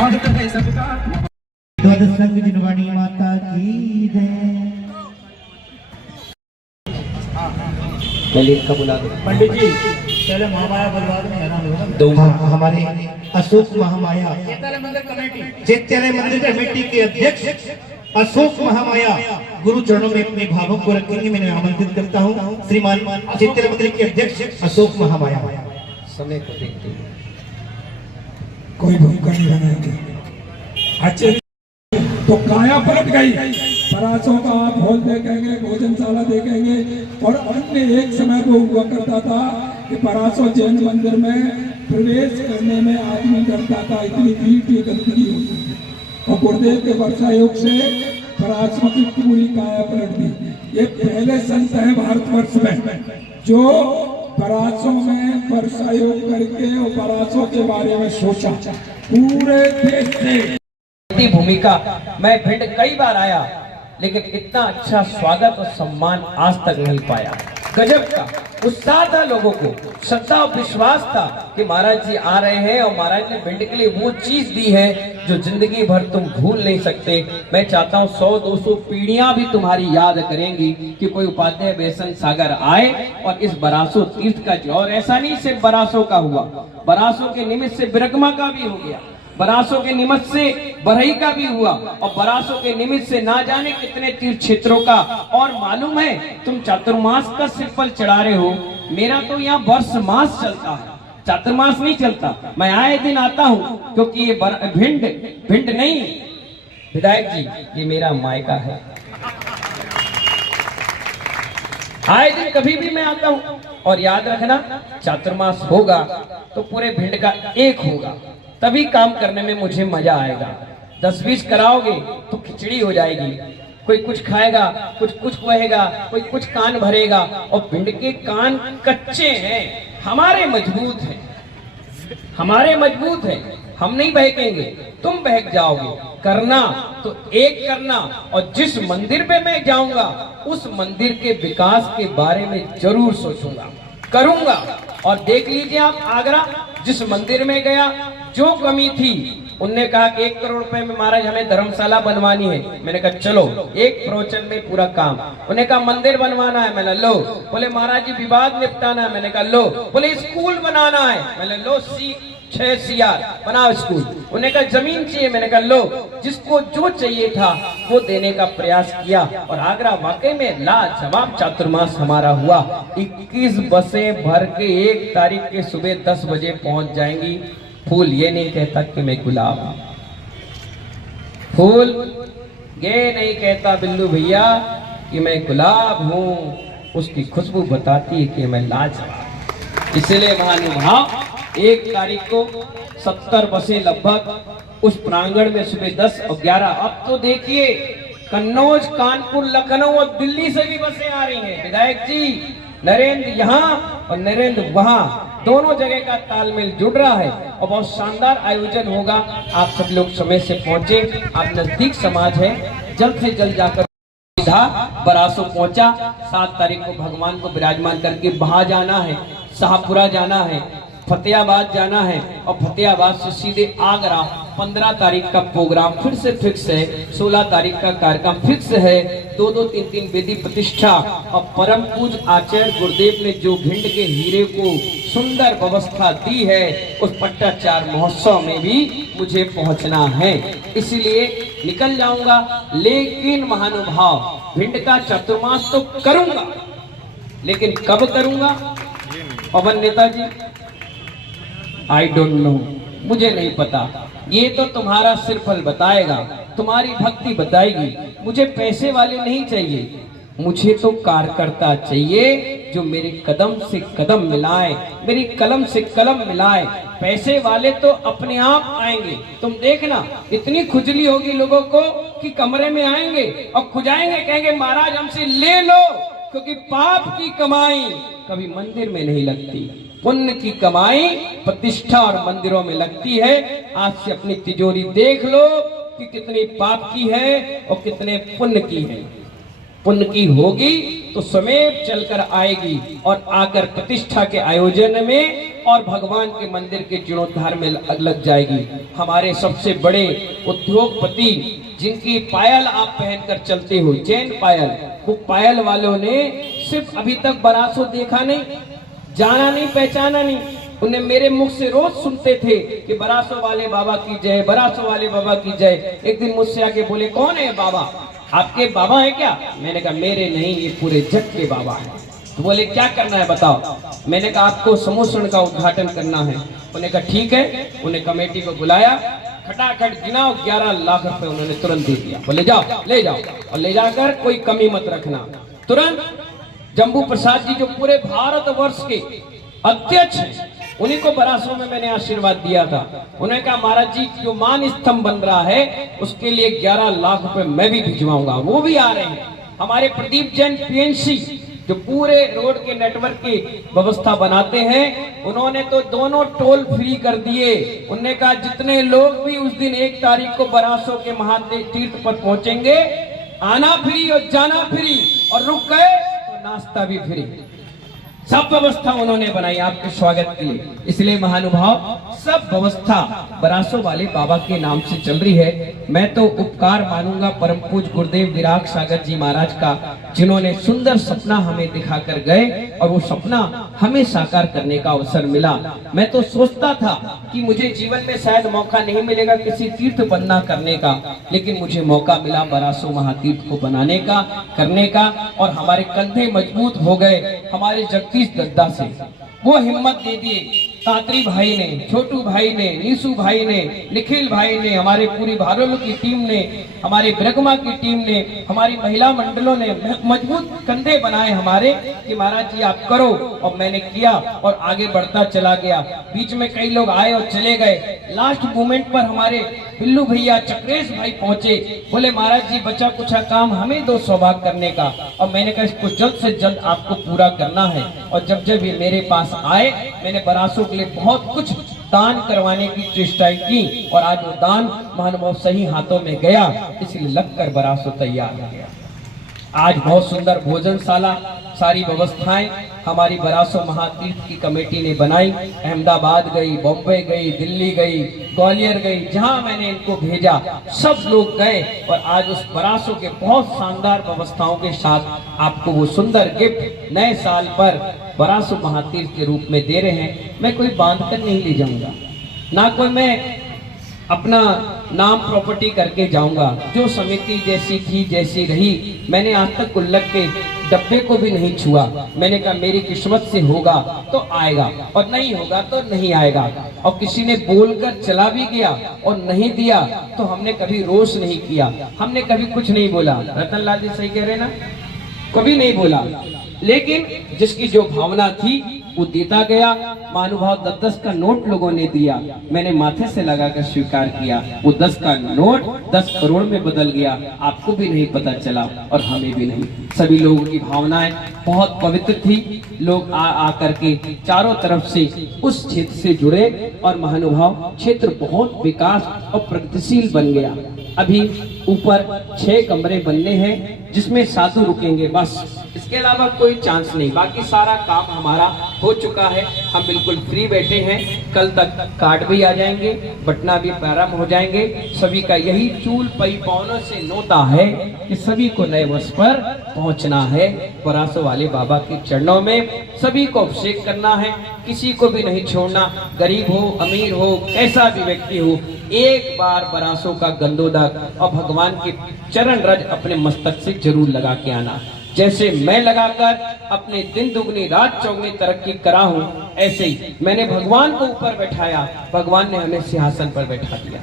स्वागत है सबका। संग जिनवाणी माता की जय। ललित का बुला दो पंडित जी, पहले महामाया बलवाद में हैरान हो। हमारे अशोक महामाया मंदिर कमेटी, चैत्यालय मंदिर कमेटी के अध्यक्ष अशोक महामाया गुरु चरणों में अपने भावों को रखेंगे। मैं आमंत्रित करता हूँ श्रीमान चैत्यालय मंदिर के अध्यक्ष अशोक महामाया। समय को देखते हुए कोई भूमिका नहीं बनाएगी। आश्चर्य तो काया पलट गई। परासों का आप हॉल देखेंगे, भोजनशाला देखेंगे, और अन्य एक समय वो हुआ करता था कि परासों जैन मंदिर में प्रवेश करने में आदमी डरता था, इतनी भीड़ की गंदगी होती थी। और गुरुदेव के वर्षा योग से परासों की पूरी काया पलट दी। ये पहले संत है भारतवर्ष में जो परासों में वर्षा योग करके और परासों के बारे में सोचा। पूरे देश से भूमिका मैं भिंड कई बार आया, लेकिन इतना अच्छा स्वागत और सम्मान आज तक नहीं पाया। गजब का उत्साह था लोगों को, श्रद्धा और विश्वास था कि महाराज जी आ रहे हैं और महाराज ने भिंड के लिए वो चीज दी है जो जिंदगी भर तुम भूल नहीं सकते। मैं चाहता हूँ 100-200 पीढ़ियां भी तुम्हारी याद करेंगी कि कोई उपाध्याय बेसन सागर आए और इस बरासो तीर्थ का जो, और ऐसा नहीं सिर्फ बरासो का हुआ, बरासो के निमित्त से बिरगमा का भी हो गया, बरासों के निमित्त से बरही का भी हुआ, और बरासों के निमित्त से ना जाने कितने तीर्थ क्षेत्रों का। और मालूम है तुम चातुर्मास का सिर्फल चढ़ा रहे हो, मेरा तो यहाँ वर्ष मास चलता है, चातुर्मास नहीं चलता। मैं आए दिन आता हूँ क्योंकि ये भिंड नहीं विधायक जी, ये मेरा मायका है। आए दिन कभी भी मैं आता हूँ, और याद रखना चातुर्मास होगा तो पूरे भिंड का एक होगा, तभी काम करने में मुझे मजा आएगा। 10-20 कराओगे तो खिचड़ी हो जाएगी, कोई कुछ खाएगा, कुछ कहेगा, कोई कुछ कान भरेगा। और भिंड के कान कच्चे हैं, हमारे मजबूत हैं, हमारे मजबूत हैं, हम नहीं बहकेंगे, तुम बहक जाओगे। करना तो एक करना, और जिस मंदिर पे मैं जाऊंगा उस मंदिर के विकास के बारे में जरूर सोचूंगा, करूंगा। और देख लीजिए आप, आगरा जिस मंदिर में गया जो कमी थी, उनने कहा कि 1 करोड़ रुपए में महाराज हमें धर्मशाला बनवानी है। मैंने कहा चलो, 1 प्रवचन में पूरा काम। उन्हें कहा मंदिर बनवाना है, मैंने लो। बोले महाराज जी विवाद निपटाना है, मैंने कहा लो। बोले स्कूल बनाना है, मैंने लो 6 CR बनाओ स्कूल। उन्हें कहा जमीन चाहिए, मैंने कहा लो। जिसको जो चाहिए था वो देने का प्रयास किया, और आगरा वाकई में लाजवाब चातुर्मास हमारा हुआ। 21 बसें भर के 1 तारीख के सुबह 10 बजे पहुंच जाएंगी। फूल ये नहीं कहता कि मैं गुलाब हूं, फूल ये नहीं कहता बिल्लू भैया कि मैं गुलाब हूं, उसकी खुशबू बताती है कि मैं लाजवाब। इसलिए महानुभाव 1 तारीख को 70 बसें लगभग उस प्रांगण में सुबह 10 और 11। अब तो देखिए कन्नौज, कानपुर, लखनऊ और दिल्ली से भी बसें आ रही हैं। विधायक जी, नरेंद्र यहाँ और नरेंद्र वहाँ, दोनों जगह का तालमेल जुड़ रहा है और बहुत शानदार आयोजन होगा। आप सब लोग समय से पहुंचे, आप नजदीक समाज है, जल्द से जल्द जाकर सीधा बरासो पहुंचा। 7 तारीख को भगवान को विराजमान करके वहां जाना है, शाहपुरा जाना है, फतेहाबाद जाना है, और फतेहाबाद से सीधे आगरा। 15 तारीख का प्रोग्राम फिर से फिक्स है, 16 तारीख का कार्यक्रम फिक्स है। 2-3 विधि प्रतिष्ठा, और परम पूज आचार्य गुरुदेव ने जो भिंड के हीरे को सुंदर व्यवस्था दी है, उस पट्टाचार महोत्सव में भी मुझे पहुंचना है, इसलिए निकल जाऊंगा। लेकिन महानुभाव भिंड का चातुर्मास तो करूंगा, लेकिन कब करूंगा पवन नेताजी, आई डोंट नो, मुझे नहीं पता। ये तो तुम्हारा सिरफल बताएगा, तुम्हारी भक्ति बताएगी। मुझे पैसे वाले नहीं चाहिए, मुझे तो कार्यकर्ता चाहिए जो मेरे कदम से कदम मिलाए, मेरी कलम से कलम मिलाए। पैसे वाले तो अपने आप आएंगे, तुम देखना इतनी खुजली होगी लोगों को कि कमरे में आएंगे और खुजाएंगे, कहेंगे महाराज हमसे ले लो, क्योंकि पाप की कमाई कभी मंदिर में नहीं लगती, पुण्य की कमाई प्रतिष्ठा और मंदिरों में लगती है। आज से अपनी तिजोरी देख लो कि कितनी पाप की है और कितने पुण्य की है। पुण्य की होगी तो समेत चलकर आएगी, और आकर प्रतिष्ठा के आयोजन में और भगवान के मंदिर के जीर्णोद्धार में लग जाएगी। हमारे सबसे बड़े उद्योगपति जिनकी पायल आप पहनकर चलते हो, चैन पायल, वो पायल वालों ने सिर्फ अभी तक बरासो देखा नहीं, जाना नहीं, पहचाना नहीं। उन्हें मेरे मुख से रोज सुनते थे कि बरासो वाले बाबा की जय, बरासो वाले बाबा की जय। एक दिन मुझसे आके बोले, कौन है बाबा? आपके बाबा है क्या? मैंने कहा मेरे नहीं, ये पूरे जग के बाबा है। तो बोले क्या करना है बताओ? मैंने कहा आपको समोसण का उद्घाटन करना है। उन्होंने कहा ठीक है। उन्हें कमेटी को बुलाया, खटाखट गिना और 11 लाख रुपए उन्होंने तुरंत दे दिया। बोले जाओ, ले जाओ, और ले जाकर कोई कमी मत रखना। तुरंत जम्बू प्रसाद जी जो पूरे भारतवर्ष के अध्यक्ष हैं, उन्हीं को बरासों में मैंने आशीर्वाद दिया था। उन्होंने कहा महाराज जी जो मान स्तंभ बन रहा है उसके लिए 11 लाख रुपए मैं भी भिजवाऊंगा। वो भी आ रहे हैं। हमारे प्रदीप जैन पीएनसी जो पूरे रोड के नेटवर्क की व्यवस्था बनाते हैं, उन्होंने तो दोनों टोल फ्री कर दिए। उन्होंने कहा जितने लोग भी उस दिन 1 तारीख को बरासों के महातीर्थ पर पहुंचेंगे, आना फ्री और जाना फ्री, और रुक गए तो नाश्ता भी फ्री। सब व्यवस्था उन्होंने बनाई आपके स्वागत के लिए। इसलिए महानुभाव सब व्यवस्था बरासों वाले बाबा के नाम से चल रही है। मैं तो उपकार मानूंगा परम पूज्य गुरुदेव विराग सागर जी महाराज का, जिन्होंने सुंदर सपना हमें दिखाकर गए और वो सपना हमें साकार करने का अवसर मिला। मैं तो सोचता था कि मुझे जीवन में शायद मौका नहीं मिलेगा किसी तीर्थ बनना करने का, लेकिन मुझे मौका मिला बरासो महातीर्थ को बनाने का, करने का, और हमारे कंधे मजबूत हो गए हमारे जगदीश दद्दा से। वो हिम्मत दे दिए तात्री भाई ने, छोटू भाई ने, नीसू भाई ने, निखिल भाई ने, हमारे पूरी भारोल की टीम ने, हमारी ब्रह्मा की टीम ने, हमारी महिला मंडलों ने मजबूत कंधे बनाए हमारे कि महाराज जी आप करो। और मैंने किया और आगे बढ़ता चला गया। बीच में कई लोग आए और चले गए। लास्ट मोमेंट पर हमारे बिल्लू भैया, चक्रेश भाई पहुंचे। बोले महाराज जी बचा कुछा काम हमें दो सौभाग्य करने का। और मैंने कहा इसको जल्द से जल्द आपको पूरा करना है। और जब जब ये मेरे पास आए, मैंने बरासों के लिए बहुत कुछ दान करवाने की चेष्टाएं की, और आज वो दान महानुभाव सही हाथों में गया, इसलिए लगकर बरासो तैयार हो गया। आज बहुत सुंदर भोजनशाला, सारी व्यवस्थाएं हमारी बरासो महातीर्थ की कमेटी ने बनाई। अहमदाबाद गई, बॉम्बे गई, दिल्ली गई, ग्वालियर गई, जहां मैंने इनको भेजा सब लोग गए। और आज उस बरासो के बहुत शानदार व्यवस्थाओं के साथ आपको वो सुंदर गिफ्ट नए साल पर बरासो महातीर्थ के रूप में दे रहे हैं। मैं कोई बांध कर नहीं ले जाऊंगा, ना कोई मैं अपना नाम प्रॉपर्टी करके जाऊंगा। जो समिति जैसी थी जैसी रही, मैंने आज तक गुल्लक के डब्बे को भी नहीं छुआ। मैंने कहा मेरी किस्मत से होगा तो आएगा और नहीं होगा तो नहीं आएगा। और किसी ने बोलकर चला भी गया और नहीं दिया तो हमने कभी रोष नहीं किया, हमने कभी कुछ नहीं बोला। रतन लाल जी सही कह रहे ना, कभी नहीं बोला। लेकिन जिसकी जो भावना थी वो देता गया। महानुभाव 10-10 का नोट लोगों ने दिया, मैंने माथे से लगाकर स्वीकार किया। वो 10 का नोट 10 करोड़ में बदल गया, आपको भी नहीं पता चला और हमें भी नहीं। सभी लोगों की भावनाएं बहुत पवित्र थी। लोग आ करके चारों तरफ से उस क्षेत्र से जुड़े और महानुभाव क्षेत्र बहुत विकास और प्रगतिशील बन गया। अभी ऊपर 6 कमरे बनने हैं जिसमें साधु रुकेंगे बस, इसके अलावा कोई चांस नहीं। बाकी सारा काम हमारा हो चुका है, हम बिल्कुल फ्री बैठे हैं। कल तक कार्ड भी आ जाएंगे, बटना भी प्रारंभ हो जाएंगे। सभी का यही चूल पई पौनों से नोता है कि सभी को नए वर्ष पर पहुंचना है बरासो वाले बाबा के चरणों में। सभी को अभिषेक करना है, किसी को भी नहीं छोड़ना। गरीब हो, अमीर हो, कैसा भी व्यक्ति हो, एक बार बरासो का गंदोदक और भगवान के चरण रज अपने मस्तक से जरूर लगा के आना। जैसे मैं लगाकर अपने दिन दुगनी रात चौगनी तरक्की करा हूं, ऐसे ही मैंने भगवान को ऊपर बैठाया, भगवान ने हमें सिंहासन पर बैठा दिया।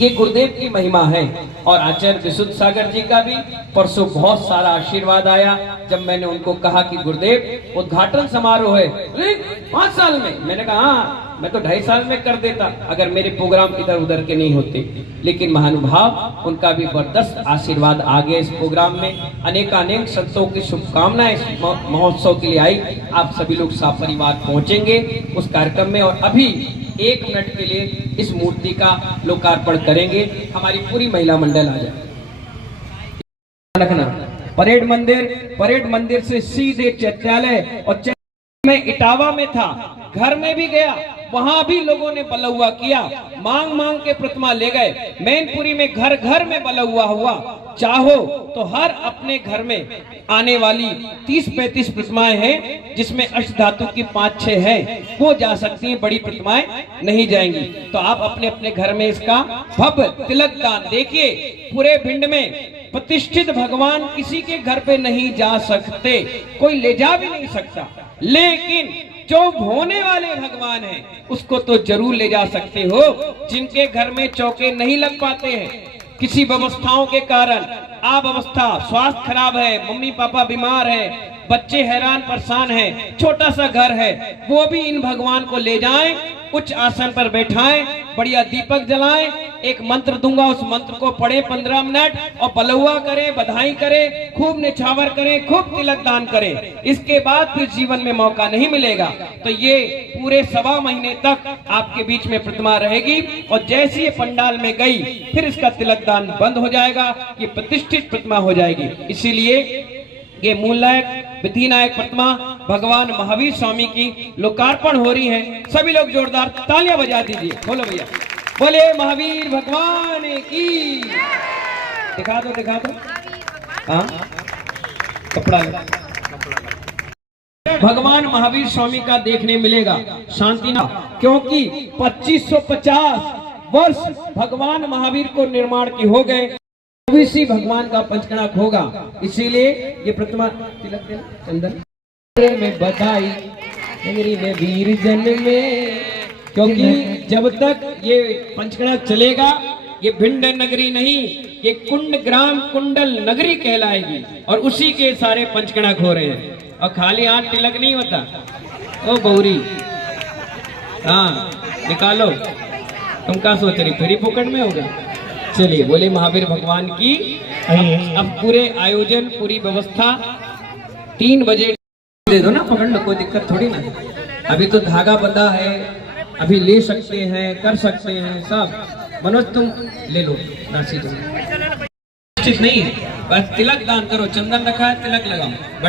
ये गुरुदेव की महिमा है। और आचार्य विशुद्ध सागर जी का भी परसों बहुत सारा आशीर्वाद आया जब मैंने उनको कहा कि गुरुदेव उद्घाटन समारोह है। 5 साल में? मैंने कहा हाँ, मैं तो 2.5 साल में कर देता अगर मेरे प्रोग्राम इधर उधर के नहीं होते। लेकिन महानुभाव उनका भी जबरदस्त आशीर्वाद आ गया इस प्रोग्राम में। अनेकानेक संतों की शुभकामनाएं इस महोत्सव के लिए आई। आप सभी लोग सपरिवार पहुंचेंगे उस कार्यक्रम में। और अभी 1 मिनट के लिए इस मूर्ति का लोकार्पण करेंगे। हमारी पूरी महिला मंडल आ जाए। रखना परेड मंदिर से सीधे चैत्यालय और मैं इटावा में था, घर में भी गया, वहां भी लोगों ने बलौआ किया, मांग मांग के प्रतिमा ले गए। मैनपुरी में घर घर में बलौआ हुआ। चाहो तो हर अपने घर में आने वाली 30-35 प्रतिमाएं हैं, जिसमें अष्टधातु की 5-6 हैं, वो जा सकती हैं, बड़ी प्रतिमाएं नहीं जाएंगी। तो आप अपने अपने घर में इसका भव्य तिलक दान देखिए। पूरे भिंड में प्रतिष्ठित भगवान किसी के घर पे नहीं जा सकते, कोई ले जा भी नहीं सकता, लेकिन जो होने वाले भगवान हैं उसको तो जरूर ले जा सकते हो। जिनके घर में चौके नहीं लग पाते हैं किसी व्यवस्थाओं के कारण, अवस्था, स्वास्थ्य खराब है, मम्मी पापा बीमार है, बच्चे हैरान परेशान हैं, छोटा सा घर है, वो भी इन भगवान को ले जाएं, उच्च आसन पर बैठाएं, बढ़िया दीपक जलाएं, एक मंत्र दूंगा उस मंत्र को पढ़े 15 मिनट और बलौआ करें, बधाई करें, खूब निछावर करें, खूब तिलक दान करें। इसके बाद फिर जीवन में मौका नहीं मिलेगा। तो ये पूरे 1.25 महीने तक आपके बीच में प्रतिमा रहेगी, और जैसे ये पंडाल में गई फिर इसका तिलक दान बंद हो जाएगा, ये प्रतिष्ठित प्रतिमा हो जाएगी। इसीलिए ये मूलनायक विधिनायक प्रतिमा भगवान महावीर स्वामी की लोकार्पण हो रही है। सभी लोग जोरदार तालियां बजा दीजिए। बोलो भैया, बोले महावीर भगवान की। दिखा दो, दिखा दो। हाँ, कपड़ा भगवान महावीर स्वामी का देखने मिलेगा शांतिना, क्योंकि 2550 वर्ष भगवान महावीर को निर्माण के हो गए, इसी भगवान का पंचकणाक होगा। इसीलिए ये प्रतिमा तिलक देना, चंदन में बधाई नगरी में वीर जन में, क्योंकि जब तक ये पंचकणाक चलेगा ये भिंड नगरी नहीं, ये कुंड ग्राम कुंडल नगरी कहलाएगी, और उसी के सारे पंचकणाक हो रहे हैं। और खाली हाथ तिलक नहीं होता। ओ गौरी, हाँ निकालो, तुम क्या सोच रही, फ्री पॉकेट में होगा। चलिए, बोले महावीर भगवान की। अब पूरे आयोजन, पूरी व्यवस्था 3 बजे दे दो ना, पकड़ लो, कोई दिक्कत थोड़ी ना। अभी तो धागा बंधा है, अभी ले सकते हैं, कर सकते हैं सब। मनोज तुम ले लो, राशि तुम नहीं है, बस तिलक दान करो, चंदन रखा है, तिलक लगाओ।